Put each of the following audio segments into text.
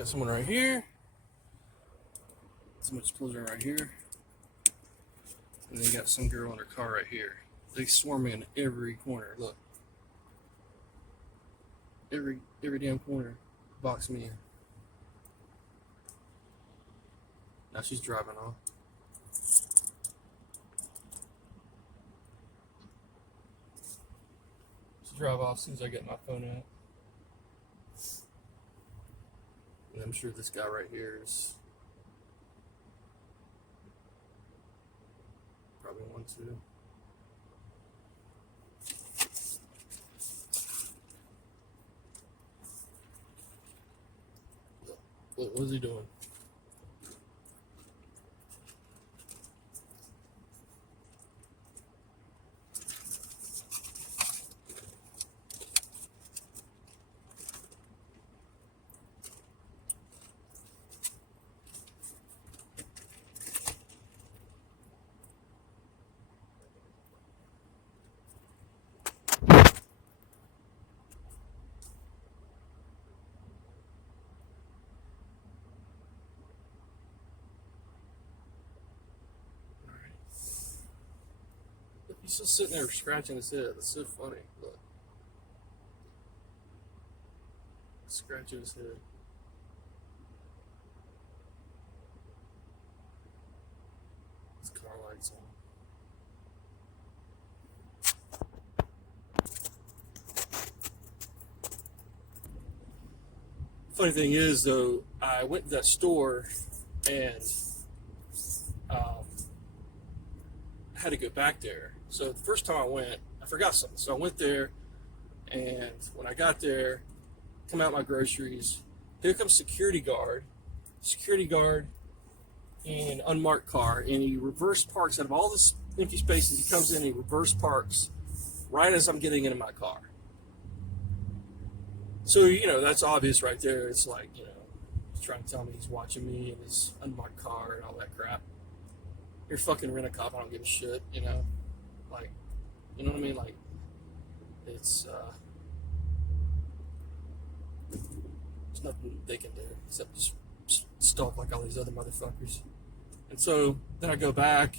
Got someone right here. Someone just pulls in right here. And then you got some girl in her car right here. They swarm in every corner. Look. Every damn corner. Box me in. Now she's driving off. She drive off as soon as I get my phone out. And I'm sure this guy right here is probably one too. What is he doing? He's just sitting there scratching his head. That's so funny. Look. Scratching his head. His car lights on. Funny thing is, though, I went to that store and had to go back there. So the first time I went, I forgot something. So I went there, and when I got there, come out my groceries. Here comes security guard in an unmarked car, and he reverse parks out of all this empty spaces. He comes in, he reverse parks right as I'm getting into my car. So, that's obvious right there. It's like, he's trying to tell me he's watching me in his unmarked car and all that crap. You're fucking rent-a-cop, I don't give a shit, like, you know what I mean? Like, it's, there's nothing they can do except just stalk like all these other motherfuckers. And so then I go back,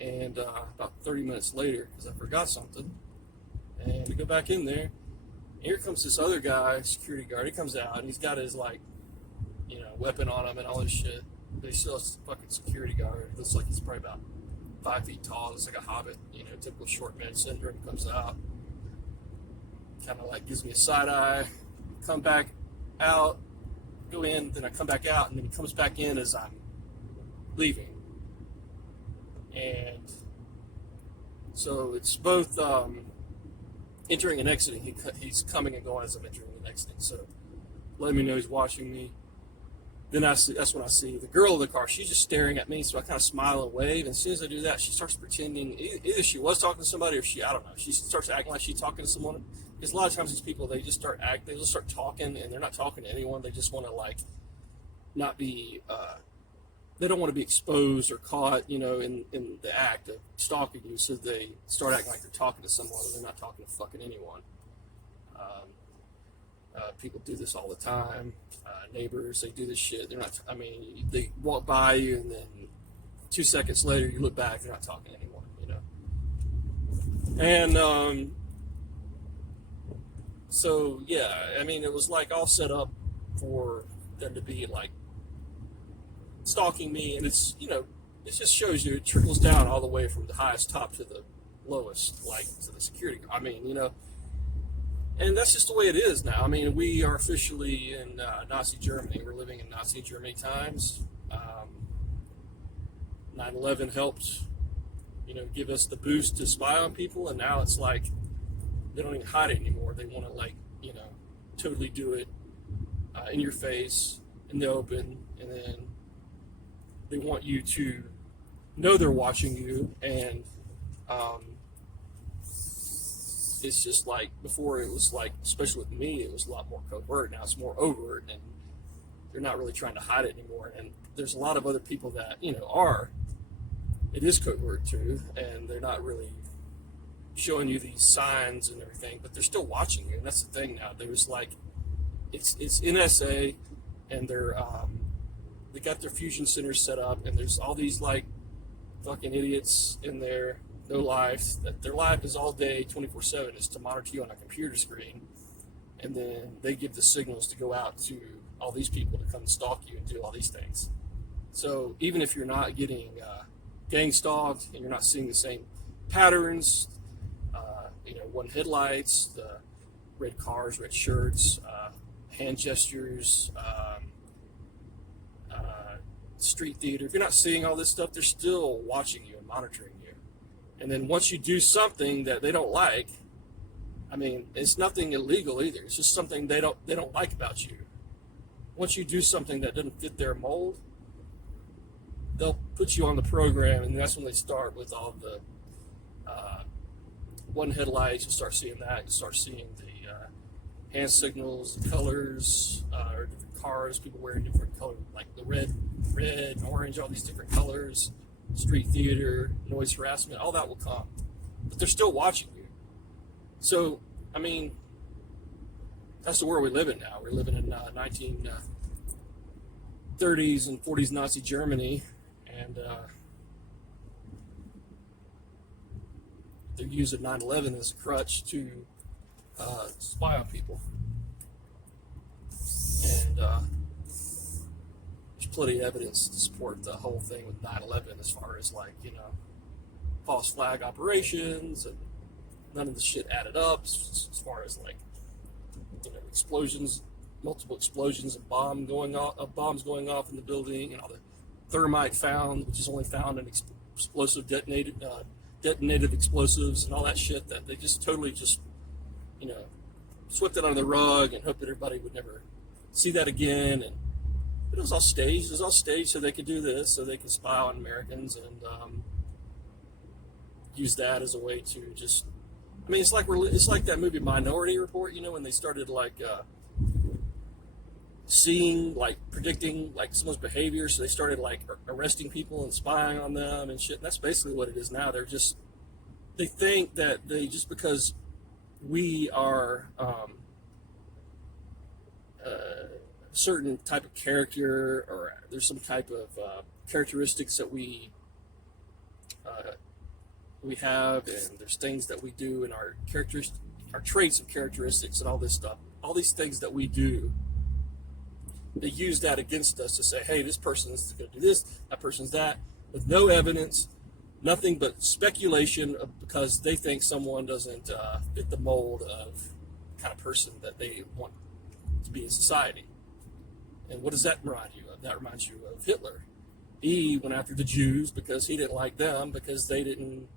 and about 30 minutes later, because I forgot something, and we go back in there, and here comes this other guy, security guard. He comes out, and he's got his, weapon on him and all this shit. But he's still a fucking security guard. Looks like he's probably about 5 feet tall. Looks like a hobbit. Typical short man syndrome comes out. Kind of gives me a side eye. Come back out. Go in. Then I come back out. And then he comes back in as I'm leaving. And so it's both entering and exiting. He's coming and going as I'm entering and exiting. So letting me know he's watching me. Then that's when I see the girl in the car. She's just staring at me, so I kind of smile and wave. And as soon as I do that, she starts pretending either she was talking to somebody or I don't know. She starts acting like she's talking to someone. Because a lot of times these people, they just start talking, and they're not talking to anyone. They just want to not be. They don't want to be exposed or caught, in the act of stalking you. So they start acting like they're talking to someone, and they're not talking to fucking anyone. People do this all the time. Neighbors, they do this shit. They're not. They walk by you, and then 2 seconds later, you look back. They're not talking to anyone. And so yeah, it was all set up for them to be stalking me, and it's it just shows you it trickles down all the way from the highest top to the lowest, to the security. And that's just the way it is now. We are officially in Nazi Germany. We're living in Nazi Germany times. 9/11 helped, give us the boost to spy on people, and now it's they don't even hide it anymore. They want to totally do it in your face, in the open, and then they want you to know they're watching you, and it's just before it was especially with me, it was a lot more covert. Now it's more overt, and they're not really trying to hide it anymore. And there's a lot of other people that, it is covert too, and they're not really showing you these signs and everything, but they're still watching you. And that's the thing now. There's it's NSA, and they got their fusion centers set up, and there's all these like fucking idiots in there, no life. That their life is all day, 24/7, is to monitor you on a computer screen, and then they give the signals to go out to all these people to come stalk you and do all these things. So even if you're not getting gang stalked and you're not seeing the same patterns, one headlights, the red cars, red shirts, hand gestures, street theater, if you're not seeing all this stuff, they're still watching you and monitoring you. And then once you do something that they don't like, I mean, it's nothing illegal either. It's just something they don't like about you. Once you do something that doesn't fit their mold, they'll put you on the program, and that's when they start with all the one headlights. You start seeing that. You start seeing the hand signals, the colors, or different cars, people wearing different colors, like the red, orange, all these different colors, street theater, noise harassment, all that will come. But they're still watching you. So, I mean, that's the world we live in now. We're living in 1930s and 40s Nazi Germany, and they're using 9/11 as a crutch to spy on people. And there's plenty of evidence to support the whole thing with 9/11 as far as false flag operations, and none of the shit added up as far as explosions, multiple explosions and bombs going off in the building, and all the thermite found, which is only found in explosive detonated explosives and all that shit, that they just totally swept it under the rug and hoped that everybody would never see that again. And it was all staged. It was all staged so they could do this, so they could spy on Americans and use that as a way to just. I mean, it's like that movie Minority Report. When they started predicting someone's behavior, so they started arresting people and spying on them and shit. And that's basically what it is now. They think that just because we are a certain type of character, or there's some type of characteristics that we have, and there's things that we do in our characters, our traits of characteristics, and all this stuff, all these things that we do. They use that against us to say, hey, this person is going to do this, that person's that, with no evidence, nothing but speculation, because they think someone doesn't fit the mold of the kind of person that they want to be in society. And what does that remind you of? That reminds you of Hitler. He went after the Jews because he didn't like them, because he didn't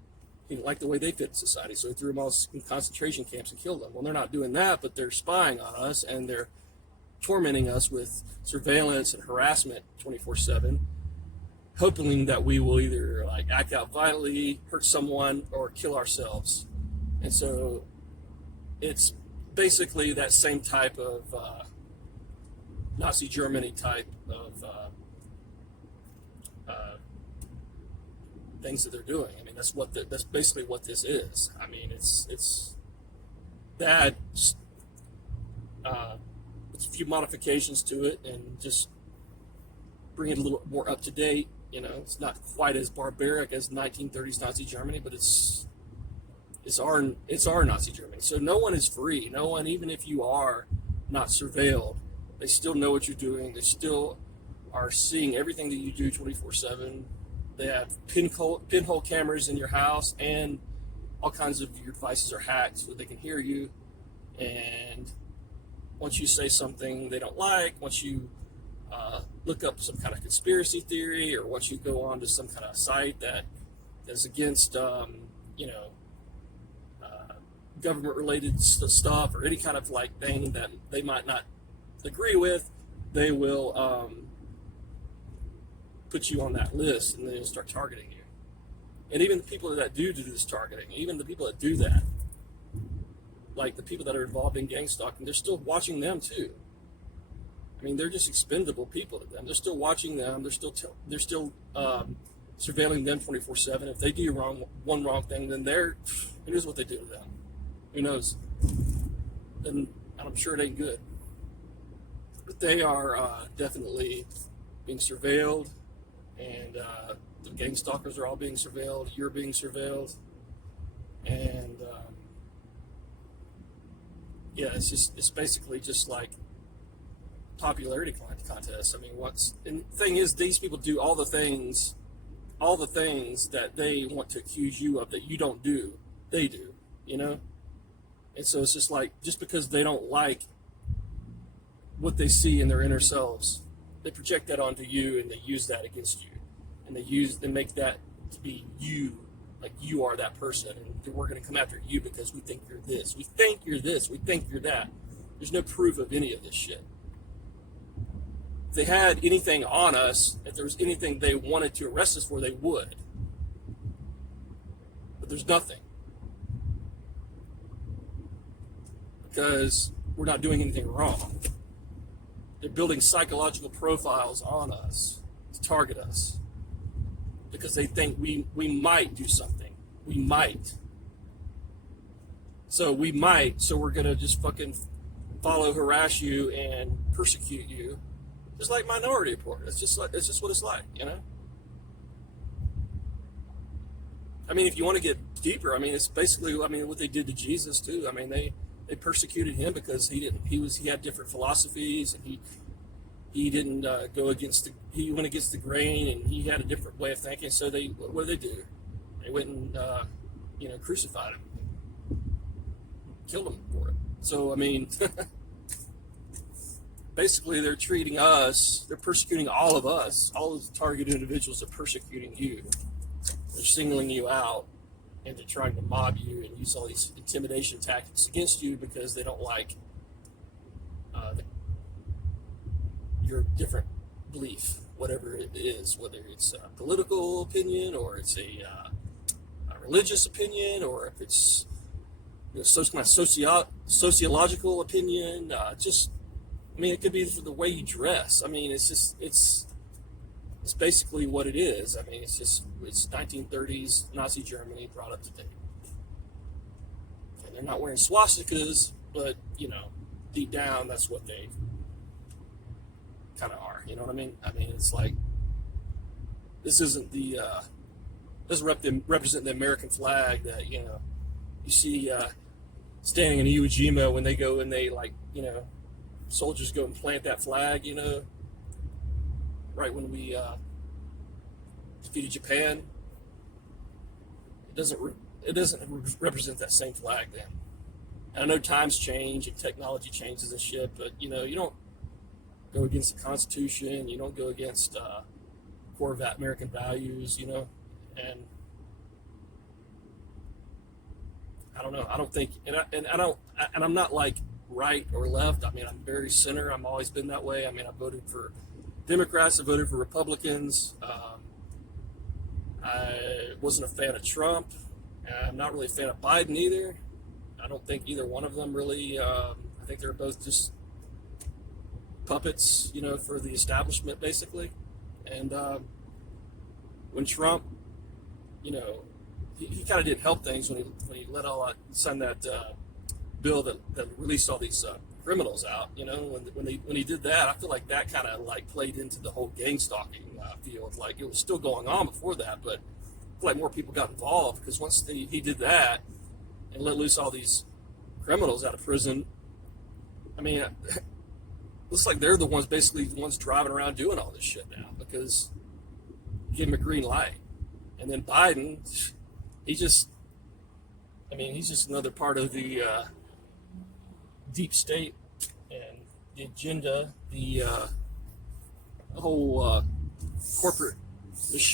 like the way they fit in society. So he threw them all in concentration camps and killed them. Well, they're not doing that, but they're spying on us, and they're tormenting us with surveillance and harassment 24/7, hoping that we will either act out violently, hurt someone, or kill ourselves. And so it's basically that same type of Nazi Germany type of things that they're doing. I mean, that's basically what this is. I mean, it's that. It's a few modifications to it, and just bring it a little more up to date. It's not quite as barbaric as 1930s Nazi Germany, but it's our Nazi Germany. So no one is free. No one, even if you are not surveilled, they still know what you're doing. They still are seeing everything that you do 24/7. They have pinhole cameras in your house, and all kinds of your devices are hacked so they can hear you. And once you say something they don't like, once you look up some kind of conspiracy theory, or once you go on to some kind of site that is against, government-related stuff, or any kind of thing that they might not agree with, they will put you on that list, and they'll start targeting you. And even the people that do this targeting, even the people that do that, like the people that are involved in gang stalking, they're still watching them too. I mean, they're just expendable people to them. They're still watching them. They're still surveilling them 24/7. If they do one wrong thing, then who knows what they do to them? Who knows? And I'm sure it ain't good. But they are definitely being surveilled, and the gang stalkers are all being surveilled. You're being surveilled, and yeah, it's basically just like popularity contest. I mean, and the thing is, these people do all the things that they want to accuse you of that you don't do, they do, you know? And so it's just like, just because they don't like what they see in their inner selves, they project that onto you and they use that against you. And they make that to be you, like you are that person, and we're going to come after you because we think you're this, we think you're this, we think you're that. There's no proof of any of this shit. If they had anything on us, if there was anything they wanted to arrest us for, they would. But there's nothing. Because we're not doing anything wrong. They're building psychological profiles on us to target us. Because they think we might do something. We might. So we're going to just fucking follow, harass you, and persecute you. Just like Minority Report. It's just what it's like, you know? I mean, if you want to get deeper, I mean, it's basically, I mean, what they did to Jesus too. I mean, they persecuted him because he had different philosophies, and he didn't he went against the grain, and he had a different way of thinking. So what did they do? They went and crucified him, killed him for it. So I mean. Basically, they're treating us, they're persecuting all of us. All of the targeted individuals are persecuting you. They're singling you out, and they're trying to mob you and use all these intimidation tactics against you because they don't like your different belief, whatever it is, whether it's a political opinion or it's a religious opinion, or if it's some kind of sociological opinion, I mean, it could be for the way you dress. I mean, it's basically what it is. I mean, it's 1930s Nazi Germany brought up to date. And they're not wearing swastikas, but, deep down, that's what they kind of are. You know what I mean? I mean, it's like, this isn't doesn't represent the American flag that, you see standing in Iwo Jima when they go and they, soldiers go and plant that flag, right when we defeated Japan. It doesn't represent that same flag then. And I know times change and technology changes and shit, but you don't go against the Constitution. You don't go against core American values, and I don't know. I don't think, and I'm not like right or left. I mean, I'm very center. I've always been that way. I mean, I voted for Democrats. I voted for Republicans. I wasn't a fan of Trump. I'm not really a fan of Biden either. I don't think either one of them really. I think they're both just puppets, for the establishment, basically. And when Trump, he kind of didn't help things when he let all that, signed that bill that released all these criminals out. When he did that, I feel like that kind of played into the whole gang stalking field. Like, it was still going on before that, but I feel like more people got involved because once he did that and let loose all these criminals out of prison, I mean, it looks like they're the ones driving around doing all this shit now because you give him a green light. And then Biden, he's just another part of the deep state and the agenda, the whole corporate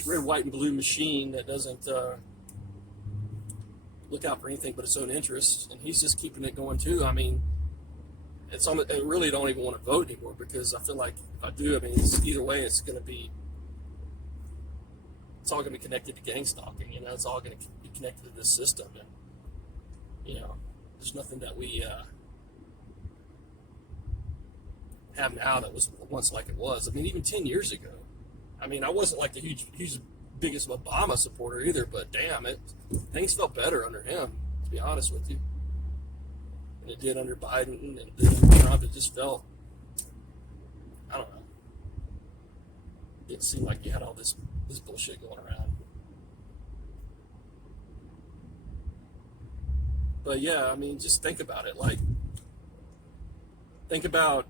red, white, and blue machine that doesn't look out for anything but its own interests, and he's just keeping it going too. I mean, I really don't even want to vote anymore because I feel like if I do, I mean, either way, it's all going to be connected to gang stalking. It's all going to be connected to this system, and there's nothing that we have now that was once like it was. I mean, even 10 years ago. I mean, I wasn't like the huge biggest Obama supporter either, but damn it, things felt better under him, to be honest with you, than it did under Biden and then under Trump. It just felt it seem like you had all this bullshit going around. But yeah, I mean, just think about it. Like, think about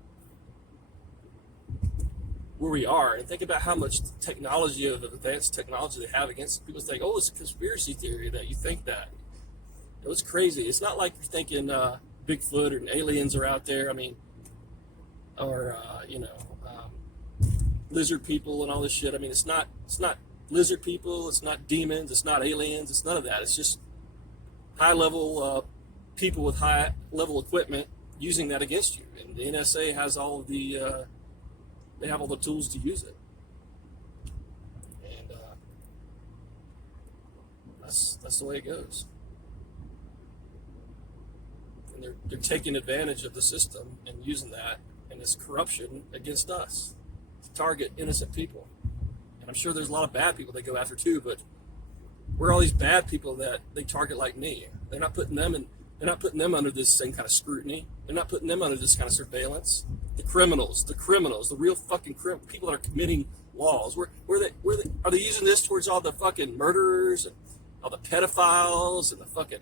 where we are, and think about how much technology of advanced technology they have against people. Think, oh, it's a conspiracy theory that you think that. It was crazy. It's not like you're thinking Bigfoot or aliens are out there. I mean, or lizard people and all this shit. I mean, it's not lizard people. It's not demons. It's not aliens. It's none of that. It's just high level people with high level equipment using that against you. And the NSA has all of the they have all the tools to use it. And that's the way it goes. And they're taking advantage of the system and using that and this corruption against us to target innocent people. And I'm sure there's a lot of bad people they go after too, but we're all these bad people that they target like me. They're not putting them under this same kind of scrutiny. They're not putting them under this kind of surveillance. The criminals, the real fucking people that are committing laws. Are they using this towards all the fucking murderers and all the pedophiles and the fucking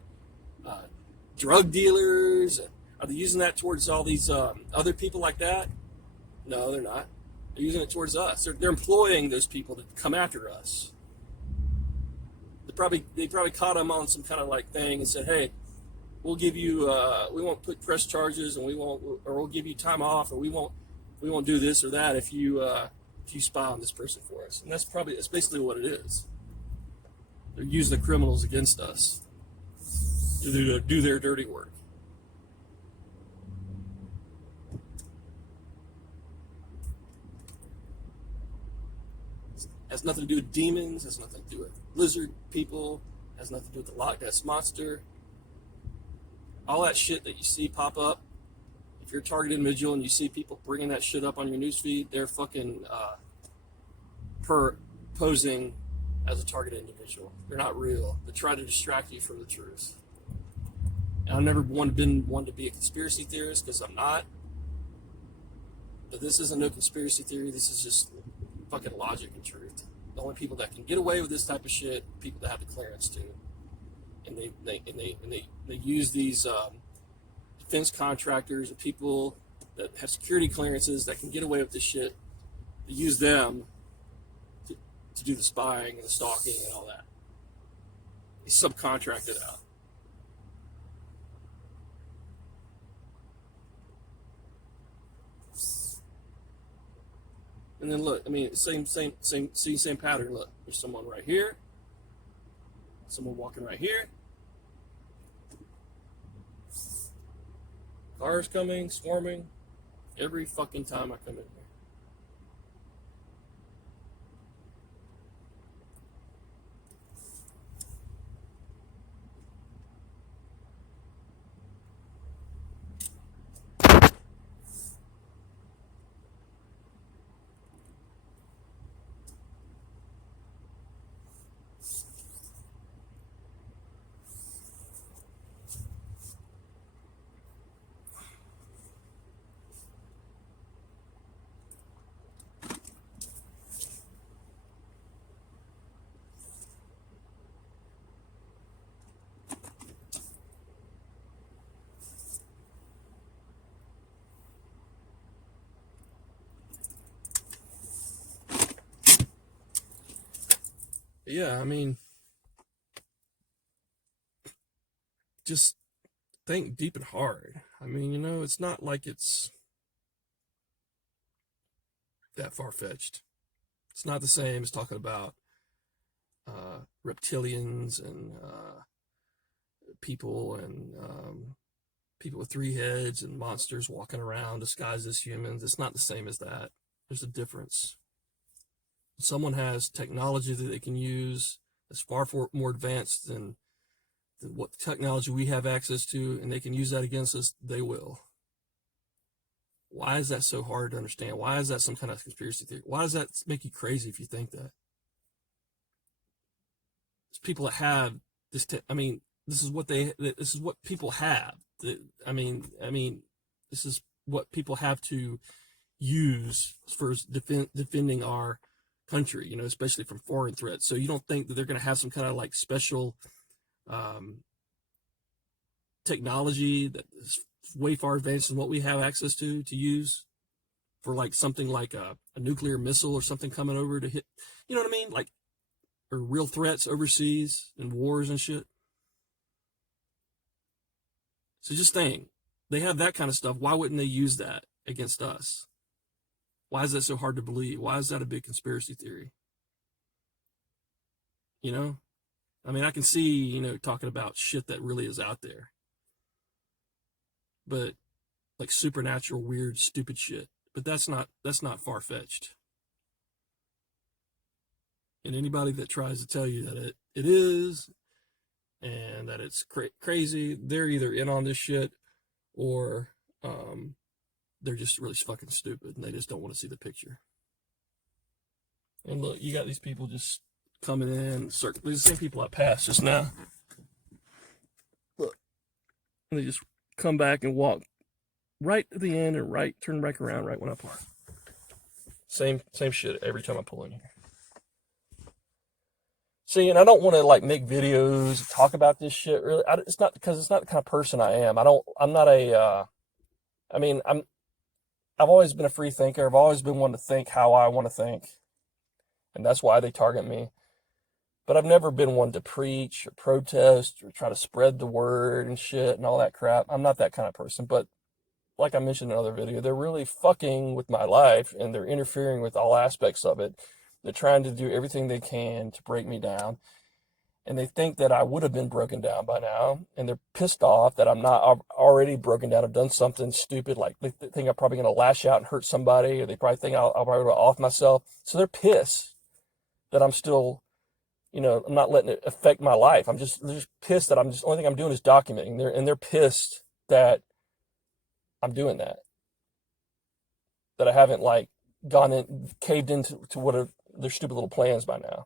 drug dealers? Are they using that towards all these other people like that? No, they're not. They're using it towards us. They're employing those people to come after us. They probably caught them on some kind of like thing and said, hey, we'll give you we won't put press charges, and we'll give you time off, or we won't do this or that if you spy on this person for us. And that's basically what it is. They're using the criminals against us to do their dirty work. Has nothing to do with demons, has nothing to do with lizard people, has nothing to do with the Loch Ness Monster. All that shit that you see pop up, if you're a targeted individual and you see people bringing that shit up on your newsfeed, they're fucking posing as a targeted individual. They're not real. They try to distract you from the truth. And I've never been one to be a conspiracy theorist, because I'm not. But this isn't no conspiracy theory. This is just fucking logic and truth. The only people that can get away with this type of shit, people that have the clearance to. And they use these defense contractors and people that have security clearances that can get away with this shit. They use them to do the spying and the stalking and all that. They subcontract it out. And then look, I mean, same pattern. Look, there's someone right here, someone walking right here. Cars coming, swarming, every fucking time I come in here. Yeah, I mean, just think deep and hard. I mean, it's not like it's that far-fetched. It's not the same as talking about reptilians and people and people with three heads and monsters walking around disguised as humans. It's not the same as that. There's a difference. Someone has technology that they can use that's far more advanced than what technology we have access to, and they can use that against us, they will. Why is that so hard to understand? Why is that some kind of conspiracy theory? Why does that make you crazy if you think that? It's people that have this. This is what people have. I mean, this is what people have to use for defending our country, you know, especially from foreign threats. So you don't think that they're going to have some kind of like special um, technology that is way far advanced than what we have access to use for like something like a nuclear missile or something coming over to hit, you know what I mean? Like, or real threats overseas and wars and shit. So just think, they have that kind of stuff. Why wouldn't they use that against us? Why is that so hard to believe? Why is that a big conspiracy theory? You know? I mean, I can see, you know, talking about shit that really is out there. But like supernatural, weird, stupid shit. But that's not far-fetched. And anybody that tries to tell you that it is and that it's crazy, they're either in on this shit or they're just really fucking stupid and they just don't want to see the picture. And look, you got these people just coming in, these are the same people I passed just now. Look, and they just come back and walk right to the end and turn back around right when I park. Same shit every time I pull in here. See, and I don't want to like make videos, talk about this shit. Really, it's not because it's not the kind of person I am. I'm not a. I mean, I've always been a free thinker. I've always been one to think how I want to think, and that's why they target me. But I've never been one to preach or protest or try to spread the word and shit and all that crap. I'm not that kind of person. But like I mentioned in another video, they're really fucking with my life and they're interfering with all aspects of it. They're trying to do everything they can to break me down. And they think that I would have been broken down by now. And they're pissed off that I'm not already broken down. I've done something stupid. Like they think I'm probably going to lash out and hurt somebody. Or they probably think I'll probably off myself. So they're pissed that I'm still, you know, I'm not letting it affect my life. They're just pissed that the only thing I'm doing is documenting. They're pissed that I'm doing that. That I haven't like caved into what are their stupid little plans by now.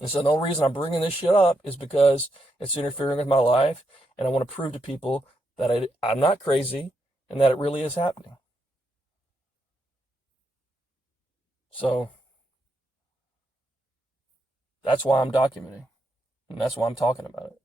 And so the only reason I'm bringing this shit up is because it's interfering with my life, and I want to prove to people that I'm not crazy and that it really is happening. So that's why I'm documenting, and that's why I'm talking about it.